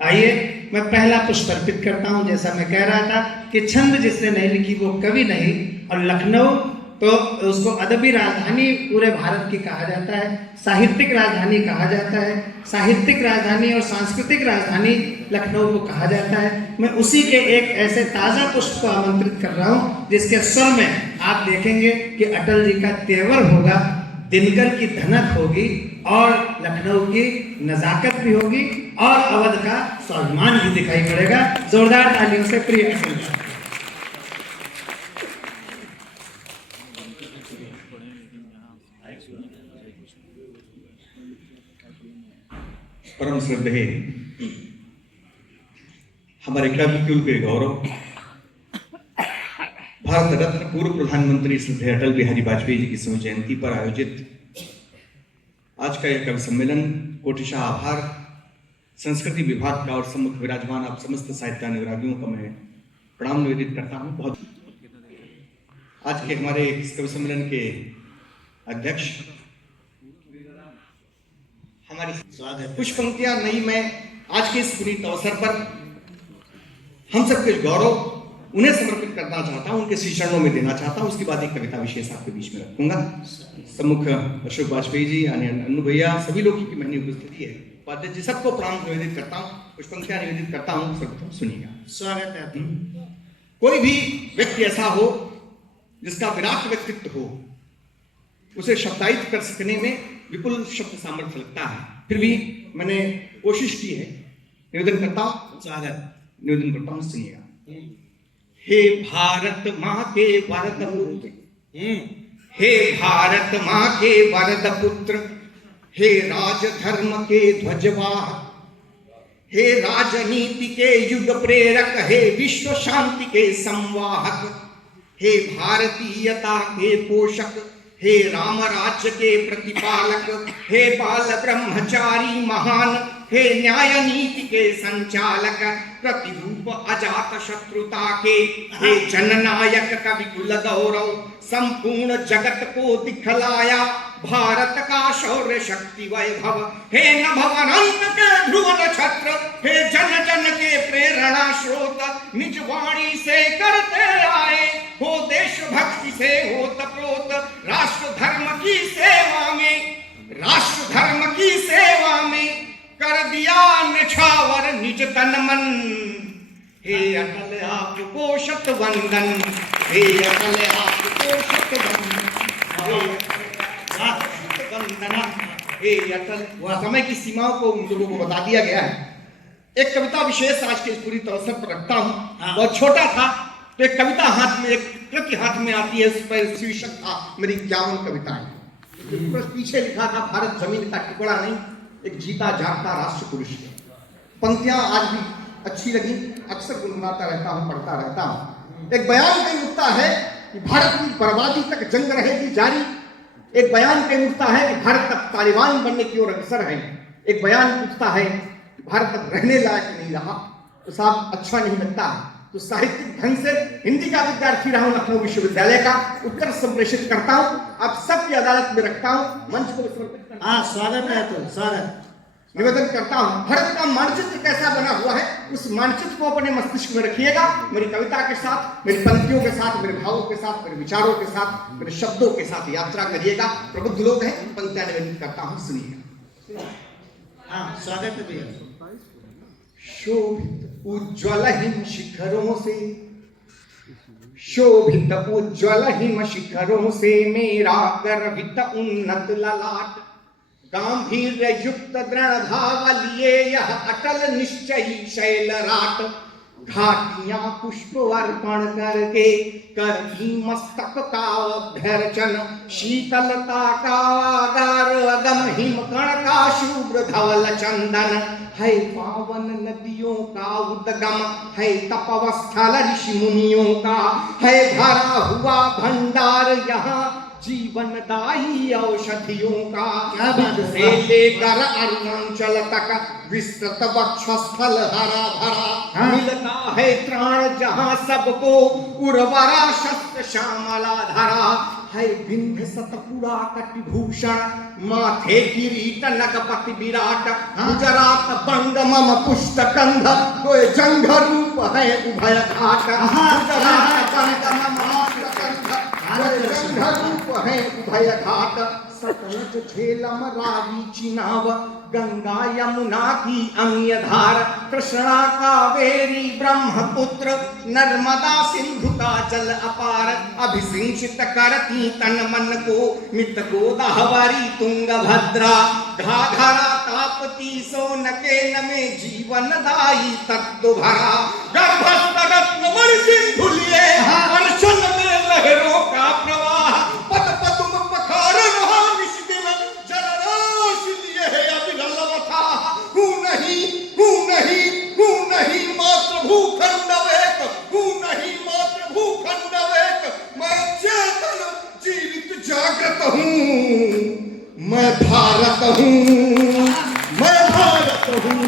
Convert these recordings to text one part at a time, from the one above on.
आइए मैं पहला पुष्प अर्पित करता हूं। जैसा मैं कह रहा था कि छंद जिसने नहीं लिखी वो कवि नहीं, और लखनऊ तो उसको अदबी राजधानी पूरे भारत की कहा जाता है, साहित्यिक राजधानी कहा जाता है, साहित्यिक राजधानी और सांस्कृतिक राजधानी लखनऊ को कहा जाता है। मैं उसी के एक ऐसे ताज़ा पुष्प को आमंत्रित कर रहा हूं जिसके स्वर में आप देखेंगे कि अटल जी का तेवर होगा, दिनकर की धनक होगी और लखनऊ की नजाकत भी होगी और अवध का स्वाभिमान भी दिखाई पड़ेगा। जोरदार तालियों से प्रिय अटल। परम श्रद्धेय हमारे कवि कुल के गौरव भारत रत्न पूर्व प्रधानमंत्री श्रद्धेय अटल बिहारी वाजपेयी जी की सौ जयंती पर आयोजित आज का यह कवि सम्मेलन कोटिशाह आभार संस्कृति विभाग का और सम्मुख विराजमान आप समस्त साहित्यानुरागियों का मैं प्रणाम निवेदित करता हूँ। बहुत आज के हमारे इस कवि सम्मेलन के अध्यक्ष हमारे स्वागत। कुछ पंक्तियां नहीं, मैं आज के इस पुनीत अवसर पर हम सबके गौरव उन्हें समर्पित करना चाहता हूं, उनके श्री चरणों में देना चाहता हूं। उसके बाद एक कविता विशेष आपके बीच में रखूंगा। सम्मुख अशोक वाजपेयी जी, अन्नू भैया, सभी लोगों की महनी उपस्थिति है। उपाध्याय जी सबको प्रणाम निवेदित करता हूँ, कुछ पंक्तियां निवेदित करता हूँ, सर्वप्रथम सुनिएगा। स्वागत है। कोई भी व्यक्ति ऐसा हो जिसका विराट व्यक्तित्व हो, उसे शब्दायित कर सकने में विपुल शब्द सामर्थ्य लगता है। फिर भी मैंने कोशिश की है, निवेदन करता हूं, निवेदन करता हूं, सुनिएगा। हे भारत माँ के वरद पुत्र, हे भारत माँ के वरद पुत्र, हे राज धर्म के ध्वजवाहक, हे राजनीति के युग प्रेरक, हे विश्व शांति के संवाहक, हे भारतीयता के पोषक, हे राम राज्य के प्रतिपालक, हे बाल ब्रह्मचारी महान, हे न्याय नीति के संचालक, प्रतिरूप अजात शत्रुता के, हे जननायक कवि कुल गौरव, संपूर्ण जगत को दिखलाया भारत का शौर्य शक्ति वैभव, हे नभवनंत के ध्रुव नक्षत्र, हे जन जन के प्रेरणा स्रोत, निज वाणी से करते आए हो देशभक्ति से हो तप्रोत, राष्ट्र धर्म की सेवा में, राष्ट्र धर्म की सेवा में कर दिया निछावर निज तन मन, हे अटल आपको शत वंदन, हे अटल आपको शत वंदन, हे अटल। वह समय की सीमाओं को उन लोगों को बता दिया गया है। एक कविता विशेष आज के इस पूरी अवसर पर रखता हूँ। बहुत छोटा था तो एक कविता हाथ में, एक कृति हाथ में आती है, उस पर शीर्षक था मेरी 51 कविताएं। पीछे लिखा था भारत जमीन का टुकड़ा नहीं, एक जीता जागता राष्ट्र पुरुष। पंक्तियां आज भी अच्छी लगी, अक्सर गुनगुनाता रहता हूं, पढ़ता रहता हूं। एक बयान कहीं उठता है कि भारत की बर्बादी तक जंग रहेगी जारी, एक बयान कहीं उठता है कि भारत तक तालिबान बनने की ओर अग्रसर है, एक बयान उठता है कि भारत तक रहने लायक नहीं रहा। तो साहब अच्छा नहीं लगता है, तो साहित्यिक ढंग से हिंदी का विद्यार्थी रहा हूं, लखनऊ विश्वविद्यालय का उत्तर संप्रेषित करता हूं, आप सबकी अदालत में रखता हूं, मंच को समर्पित करता हूं। स्वागत है। तो स्वागत निवेदन करता हूं। भारत का मानचित्र कैसा बना हुआ है, उस मानचित्र को अपने मस्तिष्क में रखिएगा। मेरी कविता के साथ, मेरी पंक्तियों के साथ, मेरे भावों के साथ, मेरे विचारों के साथ, मेरे शब्दों के साथ यात्रा करिएगा। प्रबुद्ध लोग हैं, पंक्तियां निवेदित करता हूं, सुनिएगा। स्वागत है भैया। शोभित उज्ज्वल हिम शिखरों से, शोभित उज्ज्वल हिम शिखरों से मेरा गर्वित उन्नत ललाट, गांभीर्य युक्त दृढ़ धाव लिए यह अटल निश्चयी शैलराट, घाटियां पुष्प अर्पण करके करती मस्तक का अभ्यर्चन, शीतलता का आगार अगम हिमकण का शुभ्र धवल चंदन, है पावन नदियों का उद्गम, है तपवस्थल ऋषि मुनियों का, है भरा हुआ भंडार यहाँ जीवनदायी औषधियों का, से लेकर अरुणाचल तक विस्तृत वक्षस्थल हरा भरा, मिलता है त्राण जहाँ सबको उर्वरा शस्त्र श्यामला धरा, है विंध्य सतपुरा कटिभूषण माथे किरीट नगपति विराट गुजरात बंग मम पुष्ट कंध कोई जंघ रूप है उभय घाट गुजरात बंग मम पुष्ट कंध कोई जंघ रूप है उभय घाट सतलज झेलम रावी चिनाव गंगा यमुना की अम्य धार कृष्णा कावेरी ब्रह्मपुत्र नर्मदा सिंधु का जल अपार अभिसिंचित करती तन मन को मित गोदावरी तुंग भद्रा घाघरा तापती सोन के नमे जीवन दाई तत्व भरा गर्भस्थ रत्न मणि सिंधु लिए अर्चन में लहरों का प्रवाह पद पद्म पखार रहा निष्दिन जलराश लिए है अविरल वथा हूँ नहीं मात्र भूखंड वेक हूँ नहीं मात्र भूखंड वेक मैं चेतन जीवित जागृत हूँ मैं भारत हूँ मैं भारत हूँ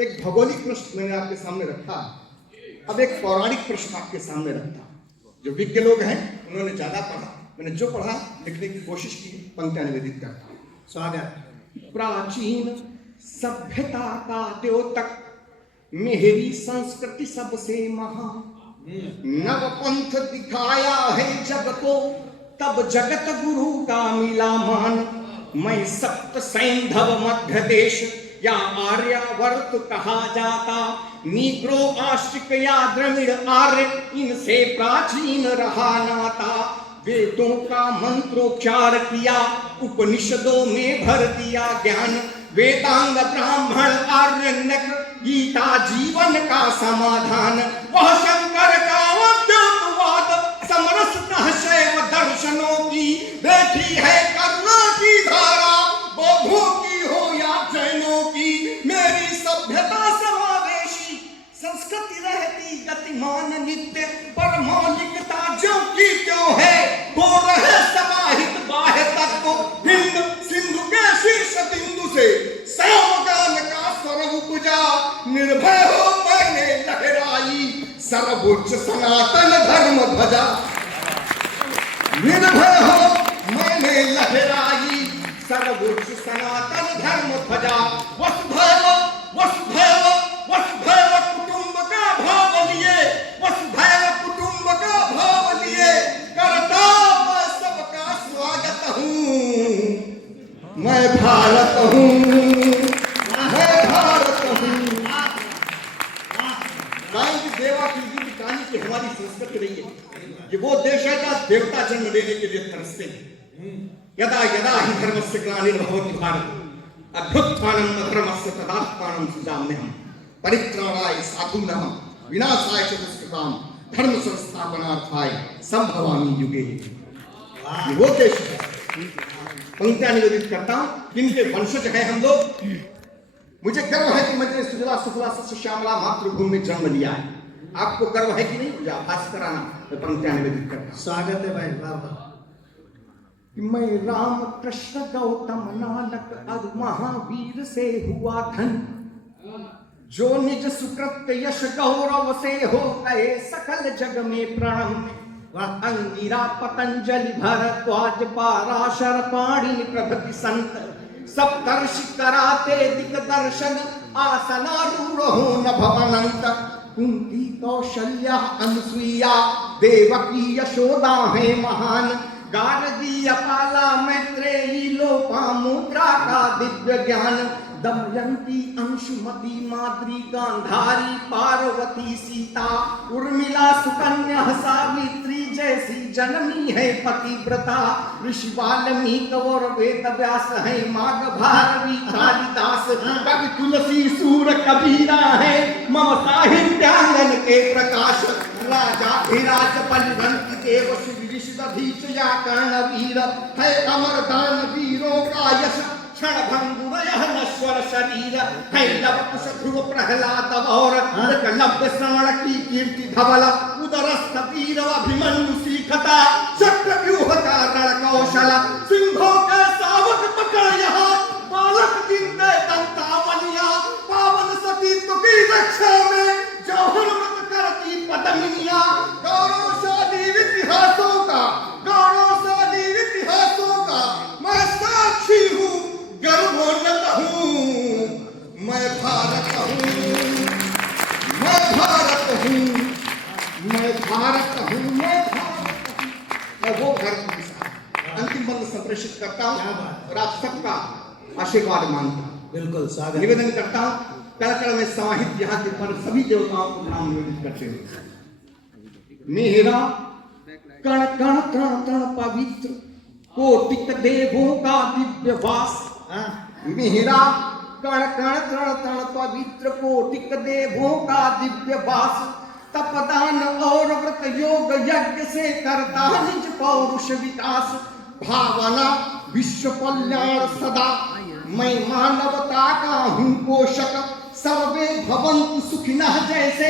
एक भौगोलिक प्रश्न मैंने आपके सामने रखा, अब एक पौराणिक प्रश्न आपके सामने रखता। जो विज्ञ लोग हैं उन्होंने ज्यादा पढ़ा, मैंने जो पढ़ा लिखने की कोशिश की, पंक्तियां निवेदित करता। स्वागत। प्राचीन सभ्यता का द्योतक मेहरी संस्कृति सबसे महान नव पंथ दिखाया है जग को तब जगत गुरु का मिला मान मैं सप्त सैंधव मध्य देश या आर्यावर्त कहा जाता नीग्रो आस्ट्रिक या द्रविड़ आर्य इनसे प्राचीन रहा नाता वेदों का मंत्रोच्चार किया उपनिषदों में भर दिया ज्ञान वेदांग ब्राह्मण आर्यनक गीता जीवन का समाधान वह शंकर का अद्वैतवाद समरसतः शैव दर्शनों की देखी है करुणा की धारा बौद्धों की हो या जैनों की मेरी सभ्यता समावेशी संस्कृति रहती गतिमान नित्य पर मौलिकता जो की क्यों है वो रहे समाहित बाह्य तत्व हिंद सिंधु के शीर्ष बिंदु से सामगान का स्वर उपजा निर्भय हो मैंने लहराई सर्वोच्च सनातन धर्म ध्वजा निर्भय हो मैंने लहराई सर्वोच्च सनातन धर्म ध्वजा वसुधैव वसुधैव वसुधैव कुटुंब का भाव लिए वसुधैव कुटुंब का भाव लिए करता मैं सबका स्वागत हूँ मैं भारत हूँ मैं भारत हूँ। देवा की कहानी की हमारी संस्कृति रही है। ये वो देश है जहाँ देवता जन्म लेने के लिए तरसते हैं। यदा यदा हि धर्मस्य ग्लानिर्भवति भारत अभ्युत्थानम् अधर्मस्य तदात्मानं सृजाम्यहम् परित्राणाय साधूनां विनाशाय च दुष्कृतां धर्म संस्थापनार्थाय संभवामि युगे। ये वो देश है। पंक्तियां निवेदित करता हूं जिनके वंशज हैं हम लोग। मुझे गर्व है कि मैंने सुजला सुफला सस्य श्यामला मातृभूमि में जन्म लिया है। आपको गर्व है कि नहीं? मुझे आभास कराना। मैं पंक्तियां निवेदित करता हूं। स्वागत है भाई बाबा। मैं राम कृष्ण गौतम नानक और महावीर से हुआ धन जो निज सुकृत यश गौरव से हो गए सकल जग में प्रणम। अंगिरा पतंजलि भरद्वाज पाराशर पाणि प्रभृति संत सप्तर्षि कराते दिग्दर्शन आसनारूढ़ हो न भवनंत। कुंती कौशल्या अनुसुईया देवकी यशोदा है महान। गारदी अपाला मैत्रेयी लोपामुद्रा का दिव्य ज्ञान। दमयंती अंशुमती माद्री गांधारी पार्वती सीता उर्मिला सुकन्या सावित्री जैसी जननी है पतिव्रता। ऋषि वाल्मीकि और वेद व्यास है माघ भारवी कालिदास। कवि तुलसी सूर कबीरा है मम साहित्यांगन के प्रकाश। राजा धीराज बलवंत देव सुविरिषधीच या कर्णवीर है अमर दान वीरों का यश। क्षण भंगुर यह नश्वर शरीर है लव कुश ध्रुव प्रहलाद और लब्ध श्रवण की कीर्ति धवल। उदरस्थ वीर अभिमन्यु सीखता चक्रव्यूह का रण कौशल। सिंहों के सावक पकड़ यहाँ बालक जिनते दंतावलिया दुनिया गौरवशाली इतिहासों का, गौरवशाली इतिहासों का मैं साक्षी हूँ, गर्वोन्नत हूँ, मैं भारत हूँ, मैं भारत हूँ, मैं भारत हूँ, मैं भारत हूँ। मैं वो भारत के साथ अंतिम मंत्र संप्रेषित करता हूँ और आप सबका आशीर्वाद मांगता हूँ। बिल्कुल स्वागत। निवेदन करता हूँ कल कल में समाहित यहाँ के पर सभी देवताओं को नाम निवेदित करते हुए। मेरा कण कण कण कण पवित्र कोटिक देवों का दिव्य वास, मेरा कण कण कण कण पवित्र कोटिक देवों का दिव्य वास, तपदान और व्रत योग यज्ञ से करता निज पौरुष विकास, भावना विश्व कल्याण सदा, मैं मानवता का हूँ पोषक, सर्वे भवन्तु सुखिनः जैसे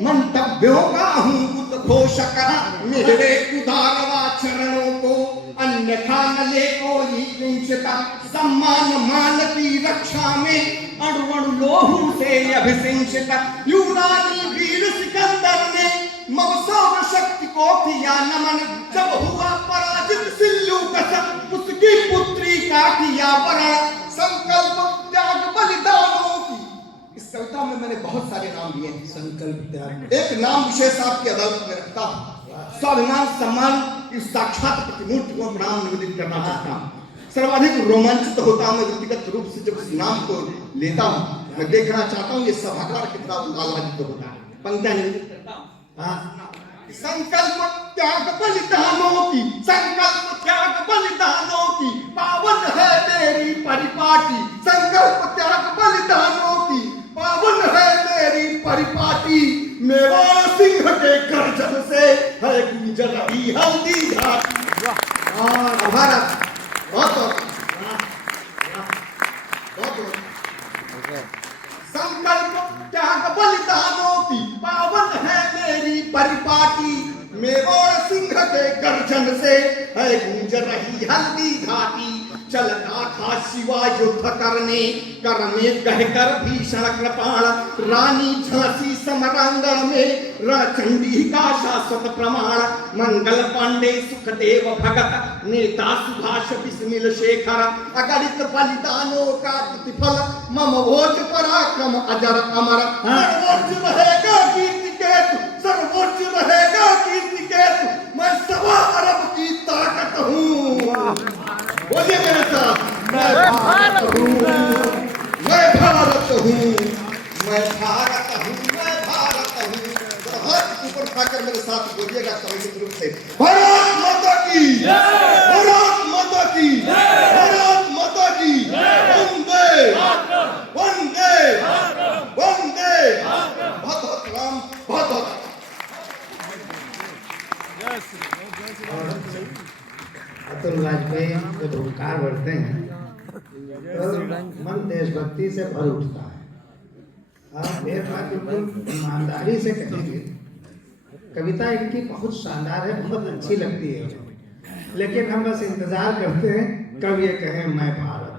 मंतव्यों का हूँ उद्घोषक, मेरे उदार चरणों को अन्यथा न ले कोई किंचित, सम्मान मान की रक्षा में अणु अणु लोहू से अभिसिंचित, यूनानी वीर सिकंदर ने मौसम शक्ति को किया नमन, जब हुआ पराजित सिल्लूकस उसकी पुत्री का किया वरण, संकल्प त्याग बलिदानों की। इस कविता में मैंने बहुत सारे नाम लिए हैं। संकल्प त्याग, एक नाम विशेष आपकी अदालत में रखता हूँ, स्वाभिमान सम्मान इस साक्षात प्रतिमूर्ति को प्रणाम निवेदित करना चाहता हूँ। सर्वाधिक रोमांचित होता हूँ मैं व्यक्तिगत रूप से जब इस नाम को लेता हूँ। मैं देखना चाहता हूँ ये सभागार कितना आह्लादित होता है। पंक्तियां निवेदित करता हूँ। संकल्प त्याग बलिदानों की, संकल्प त्याग बलिदानों की, पावन है तेरी परिपाटी, संकल्प त्याग बलिदानों की, पावन है तेरी परिपाटी, मेवाड़ सिंह के गर्जन से है गूंज रही हल्दी घाटी। भारत बहुत बहुत संकल्प त्याग बलिदानों की, पावन है मेरी परिपाटी, मेवाड़ सिंह के गर्जन से है गूंज रही हल्दी घाटी, चलता था शिवा युद्ध करने, कर में कहकर भीषण कृपाण, रानी झांसी समरांगण में रचंडी का शाश्वत प्रमाण, मंगल पांडे सुखदेव भगत नेता सुभाष बिस्मिल शेखर, अगणित बलिदानों का प्रतिफल मम भोज पराक्रम अजर अमर, सर्वोच्च रहेगा कीर्ति केतु, सर्वोच्च रहेगा कीर्ति केतु, मैं 1.25 अरब की ताकत हूँ। बोलिए मेरे साथ, मैं भारत हूँ, मैं भारत हूँ, मैं भारत हूँ, मैं भारत हूँ। हाथ ऊपर उठाकर मेरे साथ बोलिएगा कमेटी ग्रुप से, भारत माता की, भारत माता की, भारत माता की, वंदे वंदे वंदे। बहुत बहुत राम, बहुत बहुत अतुल वाजपेयी जब हुंकार बढ़ते हैं तो मन देशभक्ति से भर उठता है। आप एक बात बिल्कुल ईमानदारी से कहेंगे, कविता इनकी बहुत शानदार है, बहुत अच्छी लगती है, लेकिन हम बस इंतजार करते हैं कब ये कहें मैं भारत।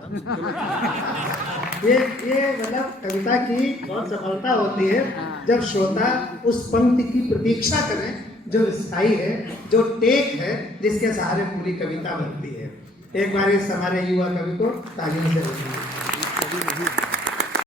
ये मतलब कविता की बहुत सफलता होती है जब श्रोता उस पंक्ति की प्रतीक्षा करें जो स्थायी है, जो टेक है, जिसके सहारे पूरी कविता बनती है। एक बार इस हमारे युवा कवि को तालियों से